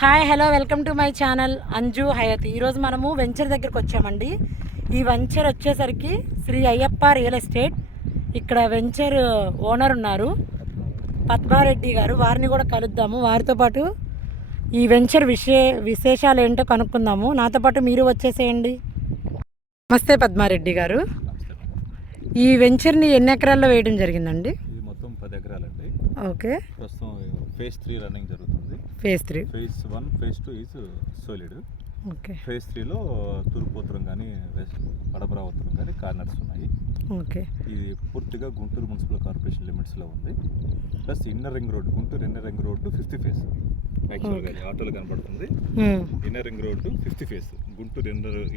Hi hello welcome to my channel Anju Hayathi. ఈరోజు మనము venture దగ్గరికి వచ్చామండి. ఈ వెంచర్ వచ్చేసరికి శ్రీ అయ్యప్ప రియల్ ఎస్టేట్. ఇక్కడ వెంచర్ ఓనర్ ఉన్నారు పద్మారెడ్డి గారు, వారిని కూడా కలుద్దాము. వారితో పాటు ఈ వెంచర్ విశేషాలు ఏంటో కనుక్కుందాము. నాతో పాటు మీరు వచ్చేసేయండి. నమస్తే పద్మారెడ్డి గారు. ఈ వెంచర్ని ఎన్ని ఎకరాల్లో వేయడం జరిగిందండి? ఇది మొత్తం 10 ఎకరాలండి. ఓకే. ప్రస్తుతం ఫేజ్ 3 రన్నింగ్ జరుగుతుంది. Phase 3, phase 1, phase 2 is solid. Okay. Phase 3లో తూర్పు ఉత్తరం కానీ పడమర ఉత్తరం కానీ కార్నర్స్ ఉన్నాయి. ఓకే. ఇది పూర్తిగా గుంటూరు మున్సిపల్ కార్పొరేషన్ లిమిట్స్లో ఉంది. Plus inner ring road, Guntur inner ring road 5th phase. యాక్చువల్గా ఆటోలు కనబడుతుంది. Inner ring road 5th phase. Guntur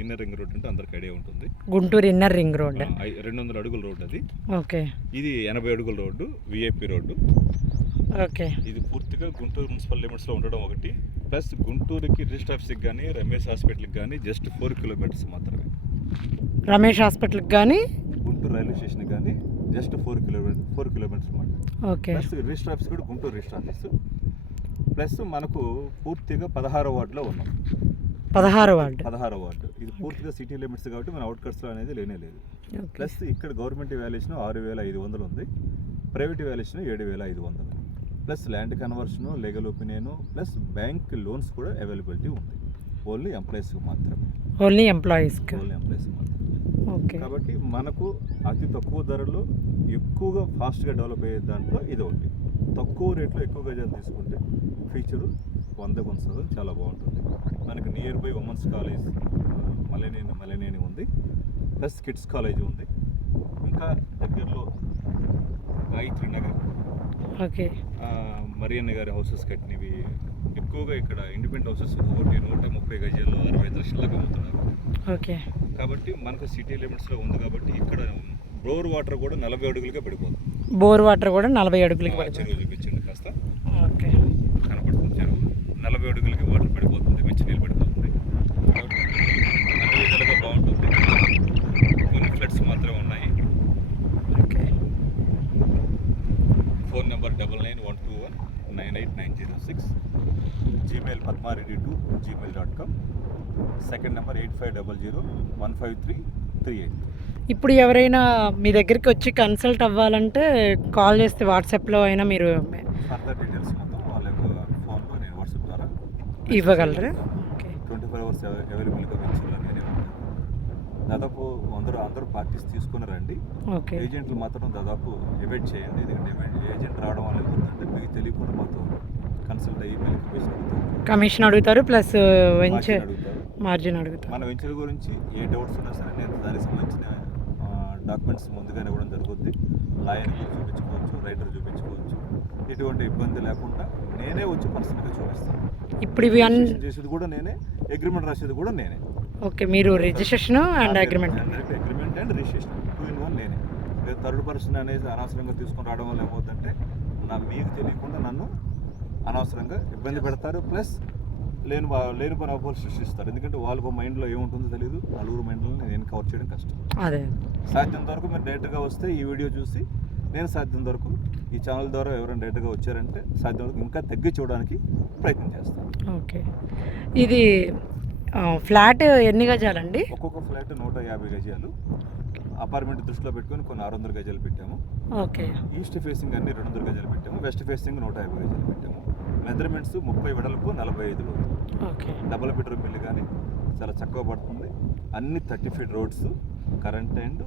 inner ring road అంటే అందరికి ఐడియా ఉంటుంది. గుంటూరు ఇన్నర్ రింగ్ రోడ్ 200 అడుగుల రోడ్ అది. ఓకే. ఇది 80 అడుగుల రోడ్డు, విఐపి రోడ్డు. ఓకే. ఇది పూర్తిగా గుంటూరు మున్సిపల్ లిమిట్స్లో ఉండడం ఒకటి. ప్లస్ గుంటూరుకి రిజిస్టర్ ఆఫీస్కి కానీ రమేష్ హాస్పిటల్కి కానీ జస్ట్ 4 కిలోమీటర్స్ మాత్రమే. రమేష్ హాస్పిటల్కి కానీ గుంటూరు రైల్వే స్టేషన్కి కానీ జస్ట్ 4 కిలోమీటర్స్ మాట. ఓకే. ప్లస్ రిజిస్టర్ ఆఫీస్ కూడా గుంటూరు రిజిస్టర్ ఆఫీస్. ప్లస్ మనకు పూర్తిగా 16వ వార్డులో ఉన్నాం. 16వ వార్డు. ఇది పూర్తిగా సిటీ లిమిట్స్ కాబట్టి మన అవుట్కట్స్లో అనేది లేనే లేదు. ప్లస్ ఇక్కడ గవర్నమెంట్ వాల్యుయేషన్ 6,500 ఉంది, private valuation 7,500. Plus land conversion, legal opinion, plus bank loans కూడా అవైలబిలిటీ ఉంది. ఓన్లీ ఎంప్లాయీస్కి మాత్రమే. ఓన్లీ ఎంప్లాయీస్కి మాత్రమే. ఓకే. కాబట్టి మనకు అతి తక్కువ ధరలో ఎక్కువగా ఫాస్ట్గా డెవలప్ అయ్యే దాంట్లో ఇది ఒకటి. తక్కువ రేట్లో ఎక్కువ గజాలు తీసుకుంటే ఫీచరు 100% చాలా బాగుంటుంది. మనకి near by women's college Malineni ఉంది, ప్లస్ కిడ్స్ కాలేజ్ ఉంది. ఇంకా దగ్గరలో గాయత్రి నగర్, ఓకే, మరియన్న గారి హౌసెస్ కట్టినవి ఎక్కువగా ఇక్కడ ఇండిపెండెంట్ హౌసెస్ 130 గజాల్లో 65 లక్షలకు అమ్ముతున్నారు. ఓకే. కాబట్టి మనకు సిటీ లిమిట్స్లో ఉంది కాబట్టి ఇక్కడ బోర్ వాటర్ కూడా 40 అడుగులకే పడిపోతుంది. బోర్ వాటర్ కూడా 40 అడుగులకి పడిపోతుంది. చెరువు చూపించండి కాస్త. ఓకే. కనపడుతుంది చెరువు. 40 అడుగులకి వాటర్ పడిపోతుంది, మంచి నీళ్ళు పడిపోతుంది. అన్ని విధాలుగా బాగుంటుంది. కొన్ని ఫ్లడ్స్ మాత్రమే ఉన్నాయి. Okay. Phone number 9912198906. Gmail padmareddy2@gmail.com. Second number 8500153338. ఇప్పుడు ఎవరైనా మీ దగ్గరికి వచ్చి కన్సల్ట్ అవ్వాలంటే కాల్ చేస్తే వాట్సాప్లో అయినా మీరు ఫర్దర్ డీటెయిల్స్ మొత్తం వాళ్ళ ఫోన్లో నేను వాట్సాప్ ద్వారా ఇవ్వగలరా? ఓకే. 24 hours అవైలబుల్గా వెంచర్లో నేనే ఉంటాను. దాదాపు అందరూ పార్టీస్ తీసుకుని రండి. ఓకే. ఏజెంట్లు మాత్రం దాదాపు అవాయిడ్ చేయండి. ఎందుకంటే ఏజెంట్ రావడం వల్ల ఏమవుతుందంటే మీకు తెలియకుండా మాతో కన్సల్ట్ అయ్యి మళ్ళీ కమిషన్ అడుగుతారు, ప్లస్ వెంచర్ మార్జిన్ అడుగుతారు. మన వెంచర్ గురించి ఏ డౌట్స్ ఉన్నా సరే నేను దానికి సంబంధించిన డాక్యుమెంట్స్ ముందుగానే ఇవ్వడం జరుగుతుంది. లాయర్ చూపించుకోవచ్చు, రైటర్ చూపించుకోవచ్చు. ఎటువంటి ఇబ్బంది లేకుండా నేనే వచ్చి పర్సనల్గా చూపిస్తాను. ఇప్పుడు ఇవి చేసేది కూడా నేనే, అగ్రిమెంట్ రాసేది కూడా నేనే. ఓకే. మీరు registration and agreement and registration 2 in 1 నేనే. లేదు థర్డ్ పర్సన్ అనేది అనవసరంగా తీసుకొని రావడం వల్ల ఏమవుతుందంటే మీకు తెలియకుండా నన్ను అనవసరంగా ఇబ్బంది పెడతారు. ప్లస్ లేని పని అపోలు సృష్టిస్తారు. ఎందుకంటే వాళ్ళ మైండ్లో ఏముంటుందో తెలియదు. నలుగురు మైండ్లో నేను కవర్ చేయడం కష్టం. అదే సాధ్యంత వరకు మీరు డైరెక్ట్గా వస్తే ఈ వీడియో చూసి నేను సాధ్యంత వరకు ఈ ఛానల్ ద్వారా ఎవరైనా డైరెక్ట్గా వచ్చారంటే సాధ్యం వరకు ఇంకా తగ్గించుకోవడానికి ప్రయత్నం చేస్తాను. ఓకే. ఇది ఫ్లాట్ ఎన్ని గజాలండి? ఒక్కొక్క ఫ్లాట్ 150 గజాలు. అపార్ట్మెంట్ దృష్టిలో పెట్టుకొని కొన్ని 600 గజాలు పెట్టాము. ఓకే. ఈస్ట్ ఫేసింగ్ అన్ని 200 గజాలు పెట్టాము. వెస్ట్ ఫేసింగ్ 150 గజాలు పెట్టాము. మెజర్మెంట్స్ 30 వెడల్పు, 45 లోతు. ఓకే. డబుల్ బెడ్రూమ్ ఇల్లు కానీ చాలా చక్కగా పడుతుంది. అన్ని 30 feet roads, current and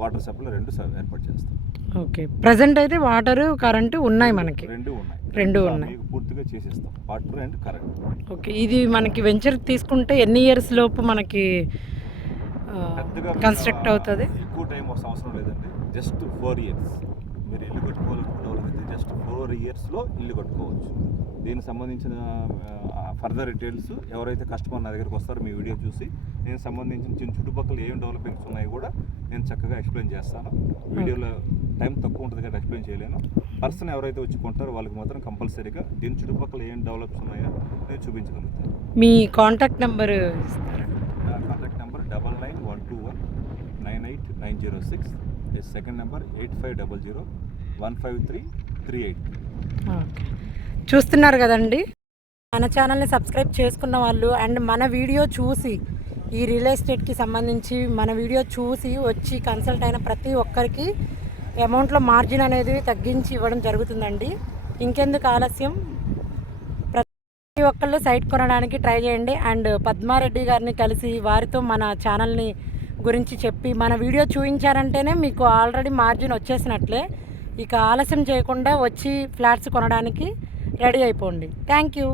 water supply 2 ఏర్పాటు చేస్తాం. ఓకే. ప్రజెంట్ అయితే వాటర్ కరెంటు ఉన్నాయి, మనకి రెండు ఉన్నాయి. పూర్తిగా చేసేస్తాం, వాటర్ అండ్ కరెంట్. ఓకే. ఇది మనకి వెంచర్ తీసుకుంటే ఎన్ని ఇయర్స్ లోపు మనకి కన్స్ట్రక్ట్ అవుతుంది? ఎక్కువ టైం అవసరం లేదండి. Just 4 years. మీరు ఇల్లు కట్టుకోవాలనుకున్న వాళ్ళకైతే జస్ట్ 4 yearsలో ఇల్లు కట్టుకోవచ్చు. దీనికి సంబంధించిన ఫర్దర్ డీటెయిల్స్ ఎవరైతే కస్టమర్ నా దగ్గరికి వస్తారో మీ వీడియో చూసి నేను సంబంధించిన చుట్టుపక్కల ఏం డెవలపింగ్స్ ఉన్నాయి కూడా నేను చక్కగా ఎక్స్ప్లెయిన్ చేస్తాను. వీడియోలో టైం తక్కువ ఉంటుంది కాబట్టి ఎక్స్ప్లెయిన్ చేయలేను. పర్సన్ ఎవరైతే వచ్చి కొంటారో వాళ్ళకి మాత్రం కంపల్సరీగా దీని చుట్టుపక్కల ఏం డెవలప్స్ ఉన్నాయో నేను చూపించగలుగుతాను. మీ కాంటాక్ట్ నెంబర్ ఇస్తారా? నా contact number 9912198906. Second number 8500153338. Okay. చూస్తున్నారు కదండి. మన ఛానల్ని సబ్స్క్రైబ్ చేసుకున్న వాళ్ళు అండ్ మన వీడియో చూసి ఈ రియల్ ఎస్టేట్కి సంబంధించి మన వీడియో చూసి వచ్చి కన్సల్ట్ అయిన ప్రతి ఒక్కరికి అమౌంట్లో మార్జిన్ అనేది తగ్గించి ఇవ్వడం జరుగుతుందండి. ఇంకెందుకు ఆలస్యం, ప్రతి ఒక్కళ్ళు సైట్ కొనడానికి ట్రై చేయండి. అండ్ పద్మారెడ్డి గారిని కలిసి వారితో మన ఛానల్ని గురించి చెప్పి మన వీడియో చూపించారంటేనే మీకు ఆల్రెడీ మార్జిన్ వచ్చేసినట్లే. ఇక ఆలస్యం చేయకుండా వచ్చి ఫ్లాట్స్ కొనడానికి రెడీ అయిపోండి. Thank you.